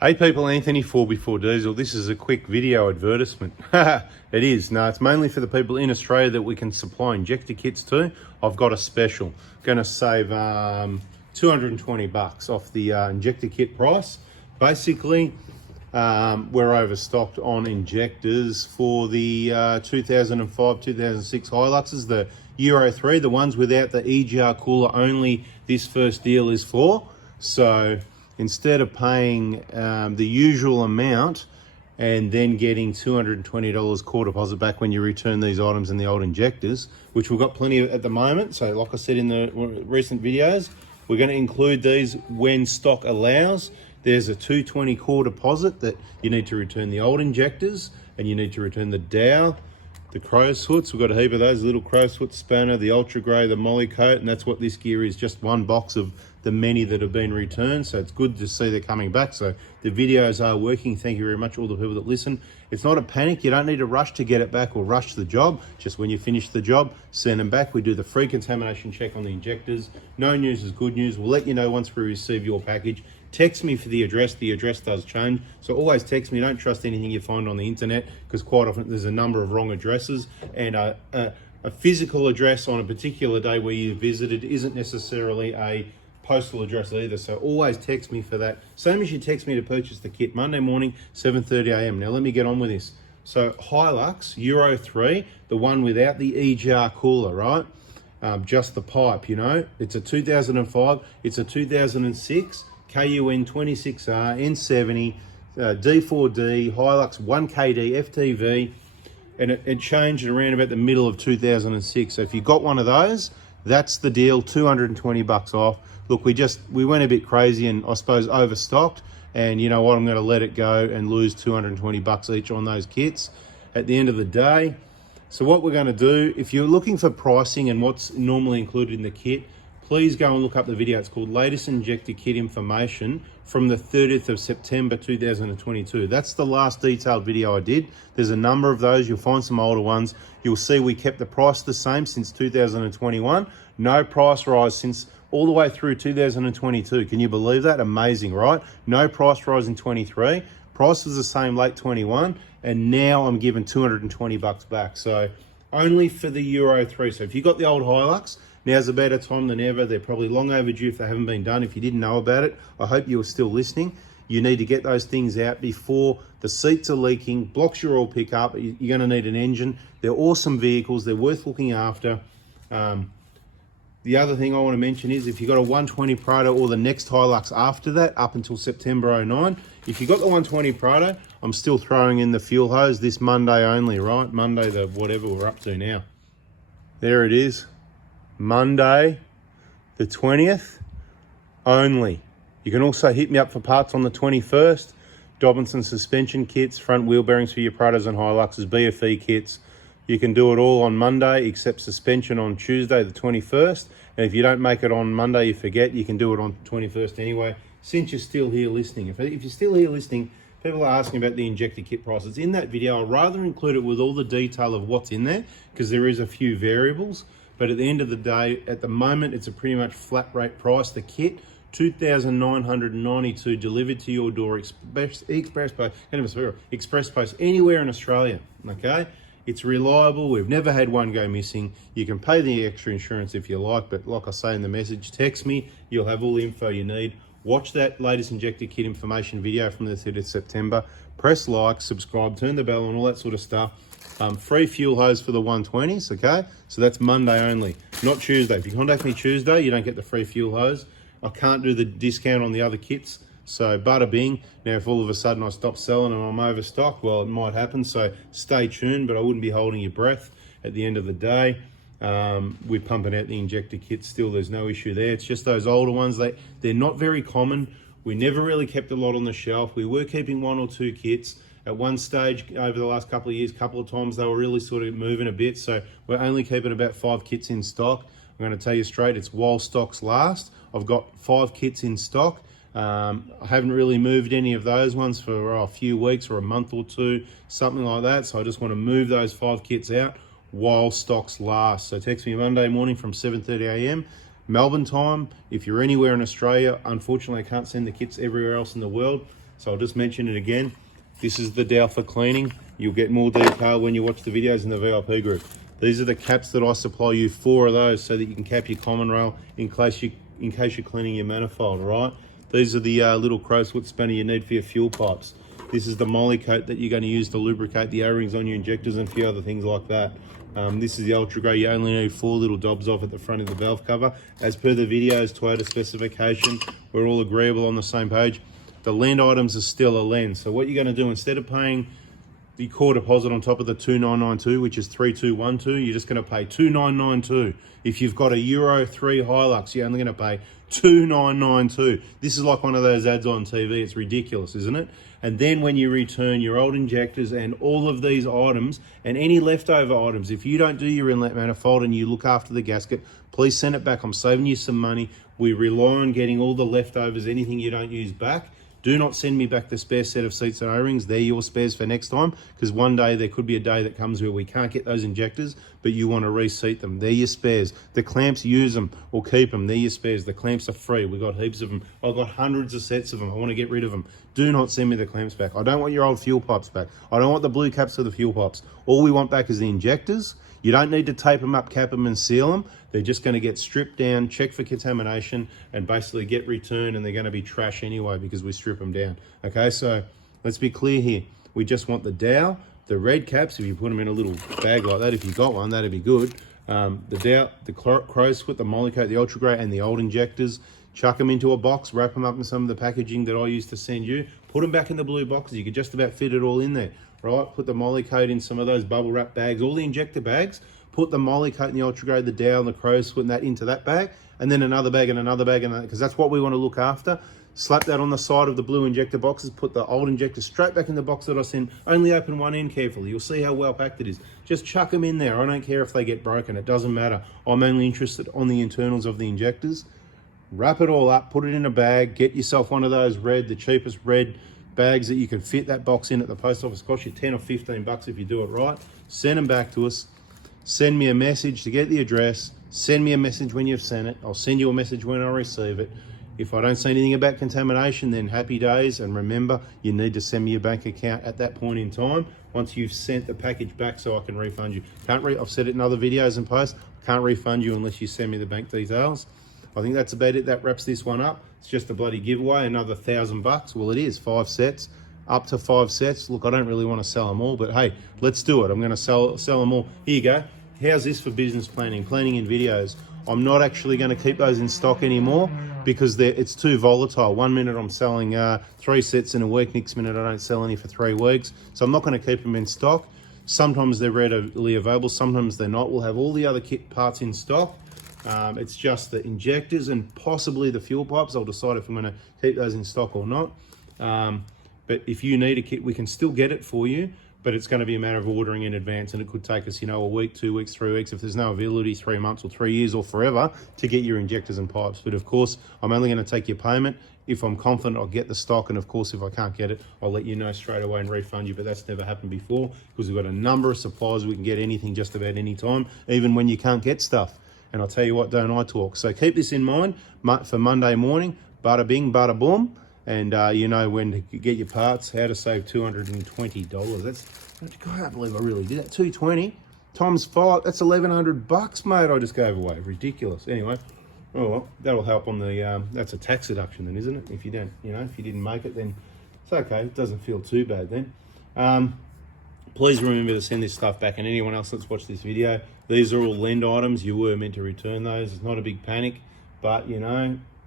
Hey people, Anthony 4x4 Diesel. This is a quick video advertisement. It is. No, it's mainly for the people in Australia that we can supply injector kits to. I've got a special. Going to save 220 bucks off the injector kit price. Basically, we're overstocked on injectors for the 2005-2006 HILUXs, the Euro 3, the ones without the EGR cooler only this first deal is for. So instead of paying the usual amount and then getting $220 core deposit back when you return these items in the old injectors, which we've got plenty of at the moment. So like I said in the recent videos, we're going to include these when stock allows. There's a $220 core deposit that you need to return the old injectors, and you need to return the dowel, the crow's foots. We've got a heap of those, little crow's foot spanner, the ultra grey, the molly coat, and that's what this gear is, just one box of the many that have been returned. So it's good to see they're coming back. So the videos are working. Thank you very much, all the people that listen. It's not a panic. You don't need to rush to get it back or rush the job. Just when you finish the job, send them back. We do the free contamination check on the injectors. No news is good news. We'll let you know once we receive your package. Text me for the address. The address does change, so always text me. Don't trust anything you find on the internet, because quite often there's a number of wrong addresses, and a physical address on a particular day where you visited isn't necessarily a postal address either. So always text me for that. Same as you text me to purchase the kit. Monday morning, 7:30 a.m. Now let me get on with this. So HILUX Euro 3, the one without the EGR cooler, right? Just the pipe, you know. It's a 2005. It's a 2006. KUN 26R, N70, D4D, HILUX 1KD, FTV, and it changed around about the middle of 2006. So if you got one of those, that's the deal, 220 bucks off. Look, we went a bit crazy and I suppose overstocked, and you know what, I'm going to let it go and lose 220 bucks each on those kits at the end of the day. So what we're going to do, if you're looking for pricing and what's normally included in the kit, please go and look up the video. It's called Latest Injector Kit Information from the 30th of September 2022. That's the last detailed video I did. There's a number of those. You'll find some older ones. You'll see we kept the price the same since 2021. No price rise since all the way through 2022. Can you believe that? Amazing, right? No price rise in 23. Price was the same late 21. And now I'm giving 220 bucks back. So only for the Euro 3. So if you got the old HILUX, now's a better time than ever. They're probably long overdue if they haven't been done. If you didn't know about it, I hope you were still listening. You need to get those things out before the seats are leaking, blocks your oil pickup. You're going to need an engine. They're awesome vehicles. They're worth looking after. The other thing I want to mention is if you've got a 120 Prado or the next HILUX after that, up until September 09, if you've got the 120 Prado, I'm still throwing in the fuel hose this Monday only, right? Monday, the whatever we're up to now. There it is. Monday the 20th only. You can also hit me up for parts on the 21st. Dobinson suspension kits, front wheel bearings for your Prados and Hiluxes, BFE kits. You can do it all on Monday except suspension on Tuesday the 21st. And if you don't make it on Monday, you forget, you can do it on the 21st anyway, since you're still here listening. If you're still here listening, people are asking about the injector kit prices. In that video, I'd rather include it with all the detail of what's in there, because there is a few variables. But at the end of the day, at the moment, it's a pretty much flat rate price. The kit, $2,992 delivered to your door, express post anywhere in Australia, okay? It's reliable. We've never had one go missing. You can pay the extra insurance if you like, but like I say in the message, text me. You'll have all the info you need. Watch that latest injector kit information video from the 30th of September. Press like, subscribe, turn the bell on, all that sort of stuff. Free fuel hose for the 120s, okay? So that's Monday only, not Tuesday. If you contact me Tuesday, you don't get the free fuel hose. I can't do the discount on the other kits, so bada bing. Now, if all of a sudden I stop selling and I'm overstocked, well, it might happen, so stay tuned, but I wouldn't be holding your breath at the end of the day. We're pumping out the injector kits still. There's no issue there. It's just those older ones. They're not very common. We never really kept a lot on the shelf. We were keeping one or two kits. At one stage over the last couple of years, couple of times, they were really sort of moving a bit. So we're only keeping about 5 kits in stock. I'm going to tell you straight, it's while stocks last. I've got 5 kits in stock. I haven't really moved any of those ones for a few weeks or a month or two, something like that. So I just want to move those 5 kits out while stocks last. So text me Monday morning from 7:30 a.m. Melbourne time. If you're anywhere in Australia, unfortunately I can't send the kits everywhere else in the world. So I'll just mention it again. This is the dowel for cleaning. You'll get more detail when you watch the videos in the VIP group. These are the caps that I supply you, 4 of those, so that you can cap your common rail in case you're cleaning your manifold, right? These are the little crowsfoot spanner you need for your fuel pipes. This is the moly coat that you're going to use to lubricate the O-rings on your injectors and a few other things like that. This is the Ultra Grey. You only need 4 little dobs off at the front of the valve cover. As per the video's Toyota specification, we're all agreeable on the same page. The land items are still a lens. So what you're going to do, instead of paying the core deposit on top of the 2992, which is 3212, you're just going to pay 2992. If you've got a Euro 3 HILUX, you're only going to pay 2992. This is like one of those ads on TV. It's ridiculous, isn't it? And then when you return your old injectors and all of these items and any leftover items, if you don't do your inlet manifold and you look after the gasket, please send it back. I'm saving you some money. We rely on getting all the leftovers, anything you don't use, back. Do not send me back the spare set of seats and O-rings. They're your spares for next time, because one day there could be a day that comes where we can't get those injectors, but you want to reseat them. They're your spares. The clamps, use them or keep them. They're your spares. The clamps are free. We've got heaps of them. I've got hundreds of sets of them. I want to get rid of them. Do not send me the clamps back. I don't want your old fuel pipes back. I don't want the blue caps for the fuel pipes. All we want back is the injectors. You don't need to tape them up, cap them and seal them. They're just going to get stripped down, checked for contamination, and basically get returned, and they're going to be trash anyway because we strip them down. Okay, so let's be clear here. We just want the dowel, the red caps. If you put them in a little bag like that, if you got one, that'd be good. The dowel, the crowsfoot, the moly coat, the Ultra Grey, and the old injectors. Chuck them into a box, wrap them up in some of the packaging that I used to send you. Put them back in the blue boxes. You could just about fit it all in there, right? Put the moly coat in some of those bubble wrap bags, all the injector bags. Put the moly coat and the Ultra Grey, the dowel and the crowsfoot and that into that bag, and then another bag and another bag, and because that's what we want to look after. Slap that on the side of the blue injector boxes. Put the old injector straight back in the box that I sent. Only open one end carefully. You'll see how well packed it is. Just chuck them in there. I don't care if they get broken. It doesn't matter. I'm only interested on the internals of the injectors. Wrap it all up. Put it in a bag. Get yourself one of those the cheapest red bags that you can fit that box in at the post office. Cost you 10 or 15 bucks if you do it right. Send them back to us. Send me a message to get the address. Send me a message when you've sent it. I'll send you a message when I receive it. If I don't say anything about contamination, then happy days. And remember, you need to send me your bank account at that point in time, once you've sent the package back, so I can refund you. I've said it in other videos and posts, can't refund you unless you send me the bank details. I think that's about it. That wraps this one up. It's just a bloody giveaway, another $1,000. Well, it is 5 sets. Up to 5 sets. Look, I don't really want to sell them all, but hey, let's do it. I'm going to sell them all. Here you go. How's this for business planning in videos? I'm not actually going to keep those in stock anymore because it's too volatile. 1 minute I'm selling 3 sets in a week, next minute I don't sell any for 3 weeks. So I'm not going to keep them in stock. Sometimes they're readily available, sometimes they're not. We'll have all the other kit parts in stock. It's just the injectors and possibly the fuel pipes. I'll decide if I'm going to keep those in stock or not. But if you need a kit, we can still get it for you, but it's going to be a matter of ordering in advance, and it could take us, a week, 2 weeks, 3 weeks, if there's no availability, 3 months or 3 years or forever to get your injectors and pipes. But of course, I'm only going to take your payment if I'm confident I'll get the stock, and of course, if I can't get it, I'll let you know straight away and refund you. But that's never happened before because we've got a number of suppliers. We can get anything just about any time, even when you can't get stuff. And I'll tell you what, don't I talk. So keep this in mind for Monday morning. Bada bing, bada boom. And you know when to get your parts, how to save $220. I can't believe I really did that. 220 times 5, that's $1,100, mate. I just gave away. Ridiculous. Anyway, oh well, that'll help on the, that's a tax deduction then, isn't it? If you don't, if you didn't make it, then it's okay. It doesn't feel too bad then. Please remember to send this stuff back, and anyone else that's watched this video, these are all lend items. You were meant to return those. It's not a big panic, but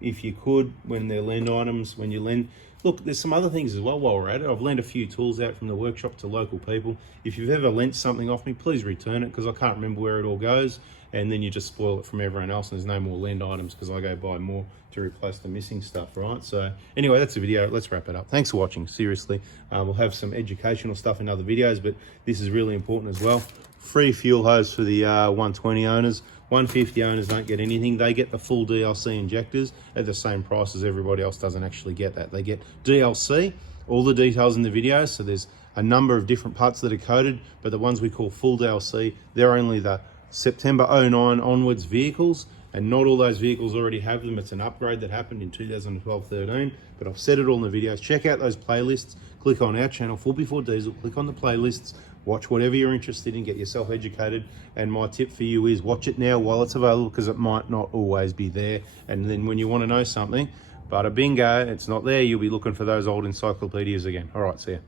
if you could, when they're lend items, when you lend, look, there's some other things as well while we're at it. I've lent a few tools out from the workshop to local people. If you've ever lent something off me, please return it, because I can't remember where it all goes, and then you just spoil it from everyone else, and there's no more lend items because I go buy more to replace the missing stuff, right? So anyway, that's the video. Let's wrap it up. Thanks for watching. Seriously, we'll have some educational stuff in other videos, but this is really important as well. Free fuel hose for the 120 owners. 150 owners don't get anything. They get the full DLC injectors at the same price as everybody else. Doesn't actually get that. They get DLC, all the details in the video. So there's a number of different parts that are coded, but the ones we call full DLC, they're only the September 09 onwards vehicles. and not all those vehicles already have them. It's an upgrade that happened in 2012-13, but I've said it all in the videos. Check out those playlists, click on our channel, Full Before Diesel, click on the playlists, watch whatever you're interested in, get yourself educated. And my tip for you is watch it now while it's available, because it might not always be there. And then when you want to know something, bada bingo, it's not there, you'll be looking for those old encyclopedias again. All right, see ya.